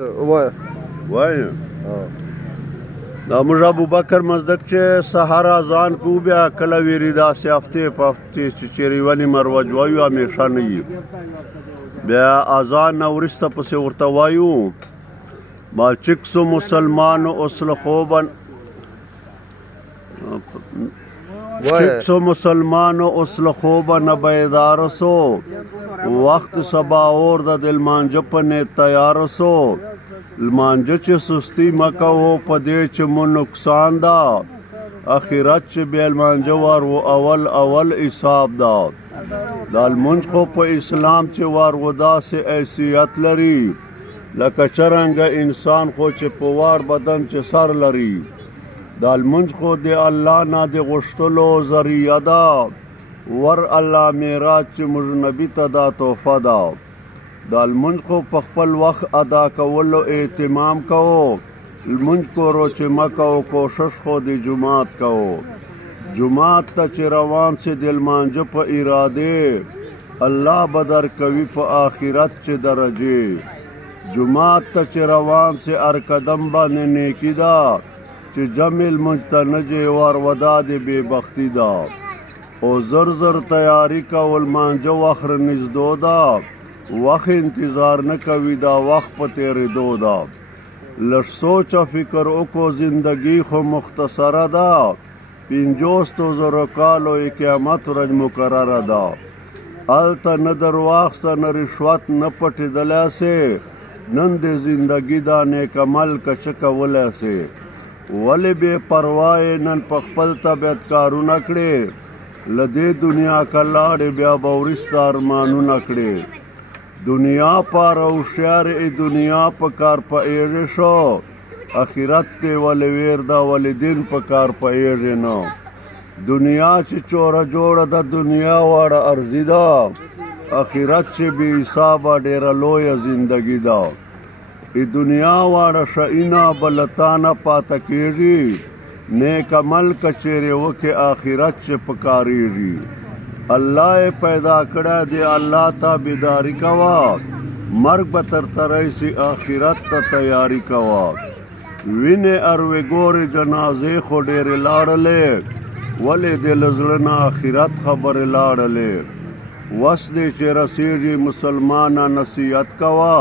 وایه وایه دا موږ ابوبکر مصدق چې سحر اذان کو بیا کله ویری داسې هفتې په هفتې چې چیرې ونې مروج وایو همیشه نه وي بیا اذان نه وروسته پسې ورته وایو بالچکسو مسلمانو اصل خوبن چکسو مسلمانو اصل خوبن بیدار سو وقت سبا اور د دل مانجه په نیت تیار سو لمانجه چې سستی مکو په دې چې مو نقصان دا اخرت چې بیا لمانجه وار و اول حساب دا دا لمونځ خو په اسلام چې وار و داسې حیثیت لري لکه څرنګه انسان خو چې په وار بدن چې سر لري دا لمونځ خو د الله نه د غوښتلو ذریعه ده ور الله معراج چې موږ نبي ته دا تحفه ده دا لمونځ خو په خپل وخت ادا کولو اهتمام کوو لمونځ کورو چې مه کوو کوشش خو د جماعت کوو جماعت ته چې روان سي د لمانځه په ارادې الله به درکوي په آخرت چې درجې جماعت ته چې روان سي هر قدم باندې نیکي ده چې جمع لمونځ ته نه جې ور ودا د بېبختي ده او زر تیاری کول مانجه وخت نږدو ده وخت انتظار نه کوي دا وخت په تېرېدو ده لږ سوچ او فکر وکړو زندګي خو مختصره ده 50,000 کالو یې قیامت ورځ مقرره ده هلته نه درواخسته نه رشوت نه پټېدلی سې نن د زندګي دا نیک عمل که څه کولی سې ولې بې پروا نن په خپل طبیعت کارونه کړې له دې دنیا که لاړې بیا به وروسته ارمانونه کړې دنیا پار هوښیار دنیا په کار پوهېږې شو اخرت دې ولې ویر ده ولې دین په کار پوهېږې نه دنیا چې چوره جوړه ده دنیا واړه ارضي ده اخرت چې بې حسابه ډېره لویه زندګي ده دنیا واړه شئونه به له تا نه پاته کېږي نیک عمل که چیرې وکړې آخرت چې پکارېږي الله یې پیدا کړی دی الله تابعداري کوه مرګ به درته راشي آخرت ته تیاري کوه وینې اروې ګورې جنازې خو ډېرې لاړلې ولې دې له زړه نه آخرت خبرې لاړلې وس دې چې رسېږي مسلمانه نصیحت کوه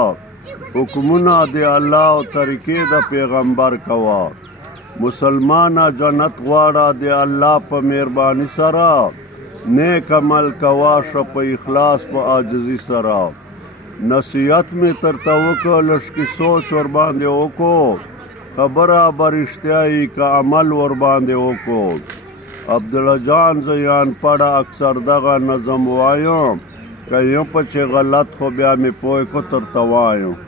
حکمونه د الله او طریقې د پیغمبر کوه مسلمانه جنت غواړه د الله په مهرباني سره نیک عمل کوه شه په اخلاص په عاجزي سره نصیحت مې درته وکړه لږ کې سوچ ورباندې وکړو خبره به رښتیا وي که عمل ورباندې وکړو عبدالله جان زیان پړه اکثر دغه نظم وایم که یم په چې غلط خو بیا مې پوه کړو درته وایم